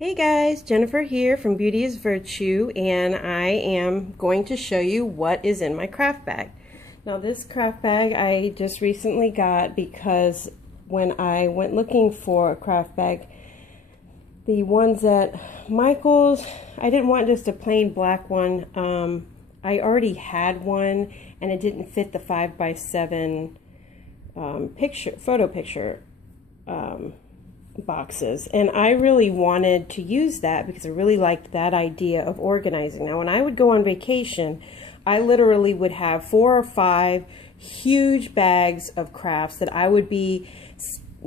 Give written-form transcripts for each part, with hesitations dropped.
Hey guys, Jennifer here from Beauty is Virtue, and I am going to show you what is in my craft bag. Now this craft bag I just recently got because when I went looking for a craft bag, the ones at Michael's, I didn't want just a plain black one. I already had one and it didn't fit the 5x7 photo picture boxes, and I really wanted to use that because I really liked that idea of organizing. Now when I would go on vacation, I literally would have 4 or 5 huge bags of crafts that I would be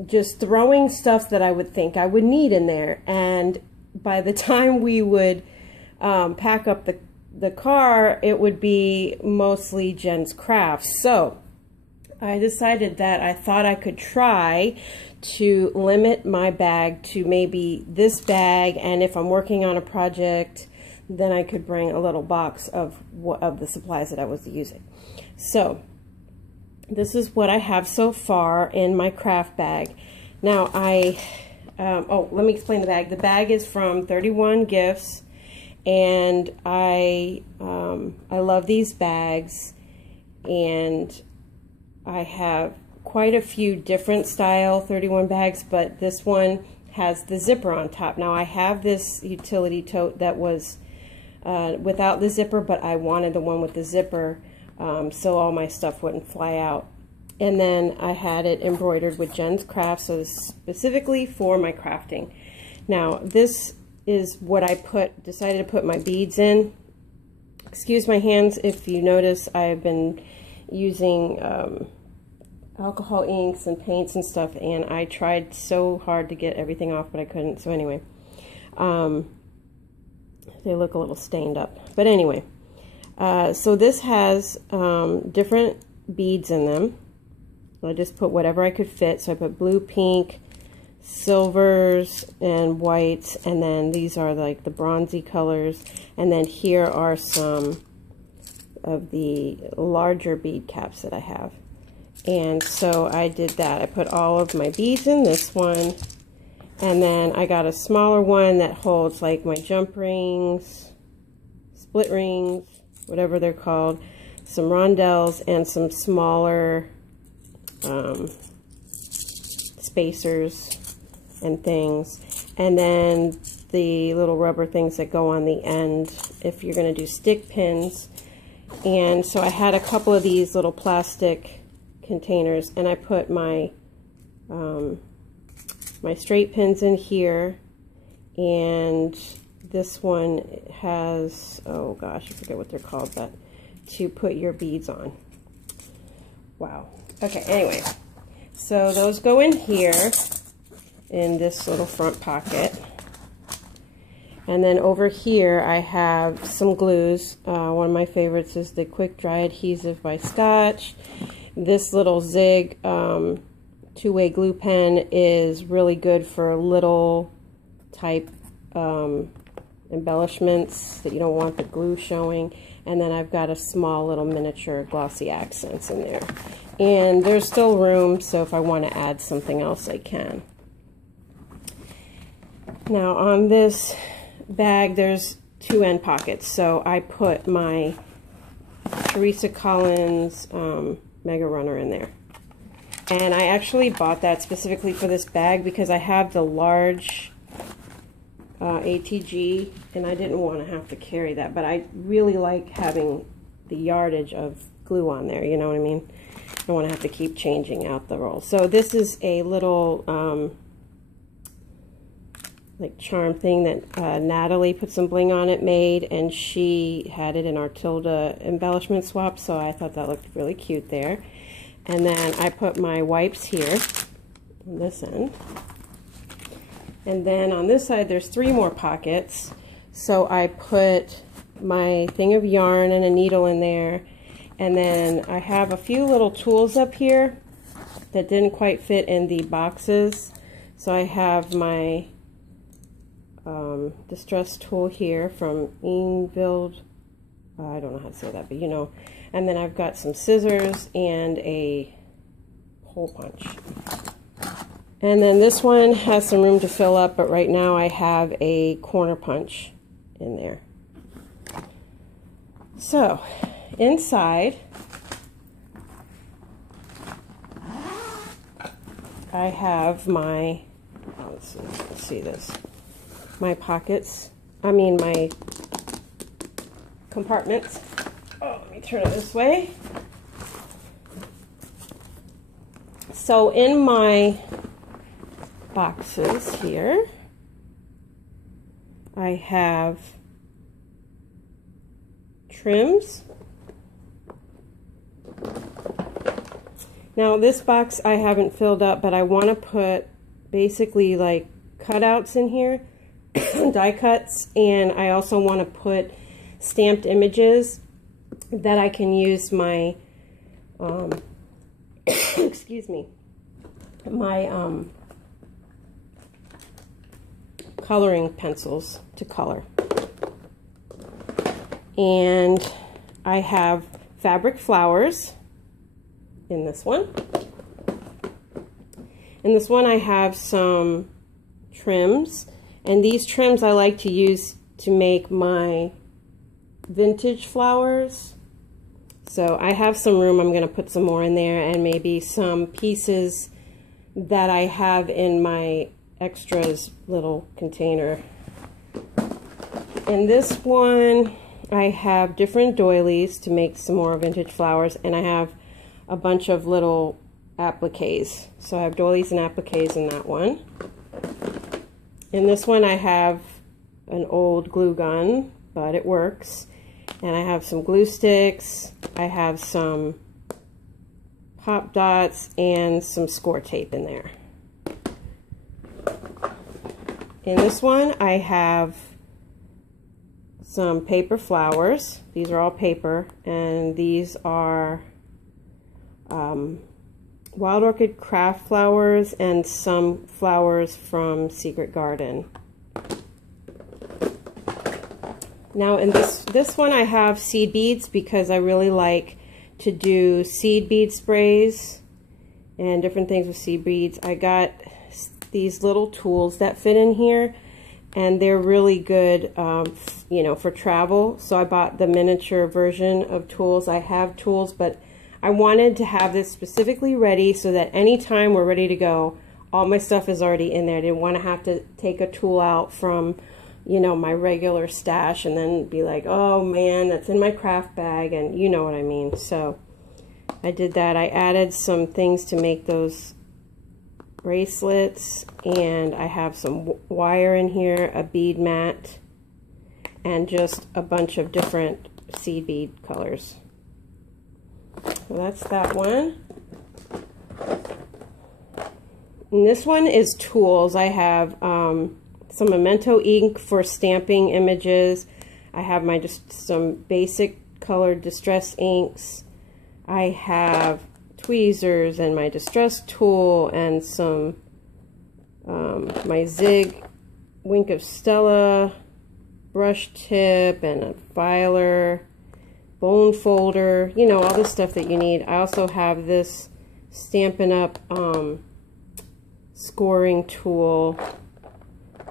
just throwing stuff that I would think I would need in there, and by the time we would pack up the car, it would be mostly Jen's crafts. So I decided that I thought I could try to limit my bag to maybe this bag, and if I'm working on a project, then I could bring a little box of the supplies that I was using. So this is what I have so far in my craft bag. Now let me explain the bag. The bag is from 31 Gifts, and I love these bags, and I have quite a few different style 31 bags, but this one has the zipper on top. Now I have this utility tote that was without the zipper, but I wanted the one with the zipper so all my stuff wouldn't fly out. And then I had it embroidered with Jen's Crafts, so this is specifically for my crafting. Now this is what I decided to put my beads in. Excuse my hands if you notice I've been using alcohol inks and paints and stuff, and I tried so hard to get everything off, but I couldn't. So anyway, they look a little stained up, but anyway, so this has different beads in them. I just put whatever I could fit, so I put blue, pink, silvers, and whites, and then these are like the bronzy colors, and then here are some of the larger bead caps that I have. And so I did that. I put all of my beads in this one, and then I got a smaller one that holds like my jump rings, split rings, whatever they're called, some rondelles, and some smaller spacers and things, and then the little rubber things that go on the end if you're going to do stick pins. And so I had a couple of these little plastic containers, and I put my my straight pins in here, and this one has, oh gosh, I forget what they're called, but to put your beads on. Wow. Okay, anyway, so those go in here in this little front pocket. And then over here I have some glues. One of my favorites is the Quick Dry Adhesive by Scotch. This little Zig two-way glue pen is really good for little type embellishments that you don't want the glue showing. And then I've got a small little miniature glossy accents in there. And there's still room, so if I want to add something else, I can. Now on this bag, there's 2 end pockets. So I put my Teresa Collins Mega Runner in there. And I actually bought that specifically for this bag because I have the large ATG, and I didn't want to have to carry that, but I really like having the yardage of glue on there, you know what I mean? I don't want to have to keep changing out the roll. So this is a little like charm thing that Natalie put some bling on it, made, and she had it in our Tilda embellishment swap, so I thought that looked really cute there. And then I put my wipes here on this end. And then on this side there's 3 more pockets. So I put my thing of yarn and a needle in there. And then I have a few little tools up here that didn't quite fit in the boxes. So I have my distress tool here from Ingvild. I don't know how to say that, but you know. And then I've got some scissors and a hole punch. And then this one has some room to fill up, but right now I have a corner punch in there. So, inside, I have my, let's see this, my pockets, my compartments. Oh, let me turn it this way. So in my boxes here, I have trims. Now this box I haven't filled up, but I want to put basically like cutouts in here, die cuts, and I also want to put stamped images that I can use my excuse me, my coloring pencils to color. And I have fabric flowers in this one. In this one I have some trims, and these trims I like to use to make my vintage flowers. So I have some room. I'm going to put some more in there, and maybe some pieces that I have in my extras little container. In this one I have different doilies to make some more vintage flowers, and I have a bunch of little appliques. So I have doilies and appliques in that one. In this one I have an old glue gun, but it works. And I have some glue sticks, I have some pop dots, and some score tape in there. In this one I have some paper flowers. These are all paper, and these are wild orchid craft flowers and some flowers from Secret Garden. Now in this one I have seed beads, because I really like to do seed bead sprays and different things with seed beads. I got these little tools that fit in here, and they're really good you know, for travel. So I bought the miniature version of tools. I have tools, but I wanted to have this specifically ready so that anytime we're ready to go, all my stuff is already in there. I didn't want to have to take a tool out from, you know, my regular stash and then be like, oh man, that's in my craft bag, and you know what I mean. So I did that. I added some things to make those bracelets, and I have some wire in here, a bead mat, and just a bunch of different seed bead colors. So that's that one. And this one is tools. I have some Memento ink for stamping images. I have my some basic colored distress inks. I have tweezers and my distress tool, and some my Zig Wink of Stella brush tip, and a filer, bone folder, you know, all the stuff that you need. I also have this Stampin' Up! Scoring tool,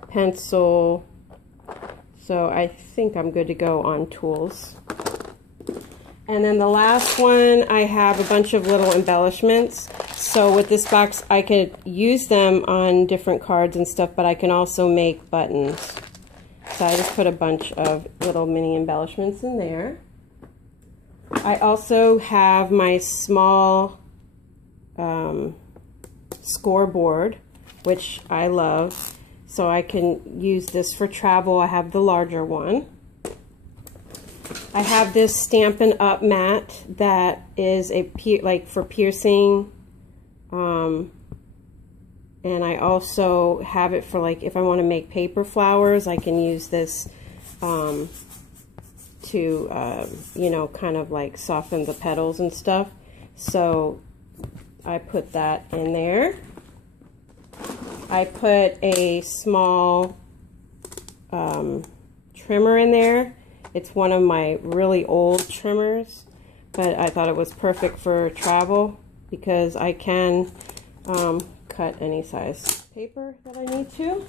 pencil. So I think I'm good to go on tools. And then the last one, I have a bunch of little embellishments. So with this box, I could use them on different cards and stuff, but I can also make buttons. So I just put a bunch of little mini embellishments in there. I also have my small scoreboard, which I love. So I can use this for travel. I have the larger one. I have this Stampin' Up! Mat that is a like for piercing, and I also have it for like if I want to make paper flowers, I can use this to you know, kind of like soften the petals and stuff. So I put that in there. I put a small trimmer in there. It's one of my really old trimmers, but I thought it was perfect for travel because I can cut any size paper that I need to.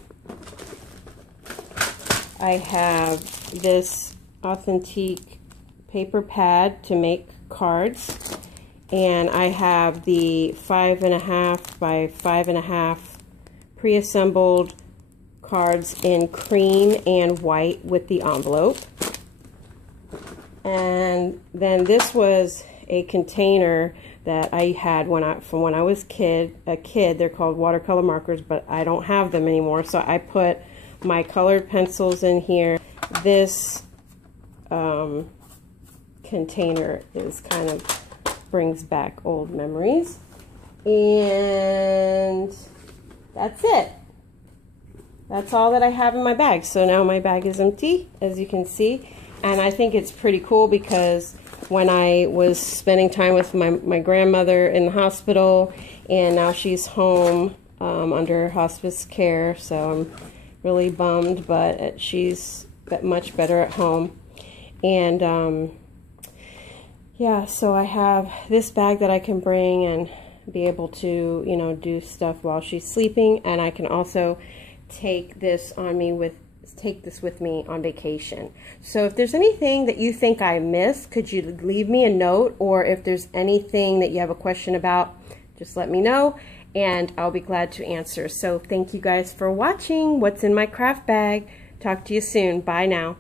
I have this authentic paper pad to make cards, and I have the 5.5 by 5.5 pre-assembled cards in cream and white with the envelope. And then this was a container that I had from when I was a kid. They're called watercolor markers, but I don't have them anymore, so I put my colored pencils in here. This container is kind of brings back old memories, and that's it. That's all that I have in my bag. So now my bag is empty, as you can see, and I think it's pretty cool because when I was spending time with my grandmother in the hospital, and now she's home under hospice care, so I'm really bummed, but she's much better at home. And yeah, so I have this bag that I can bring and be able to, you know, do stuff while she's sleeping, and I can also take this with me on vacation. So if there's anything that you think I missed, could you leave me a note, or if there's anything that you have a question about, just let me know and I'll be glad to answer. So thank you guys for watching What's in My Craft Bag. Talk to you soon. Bye now.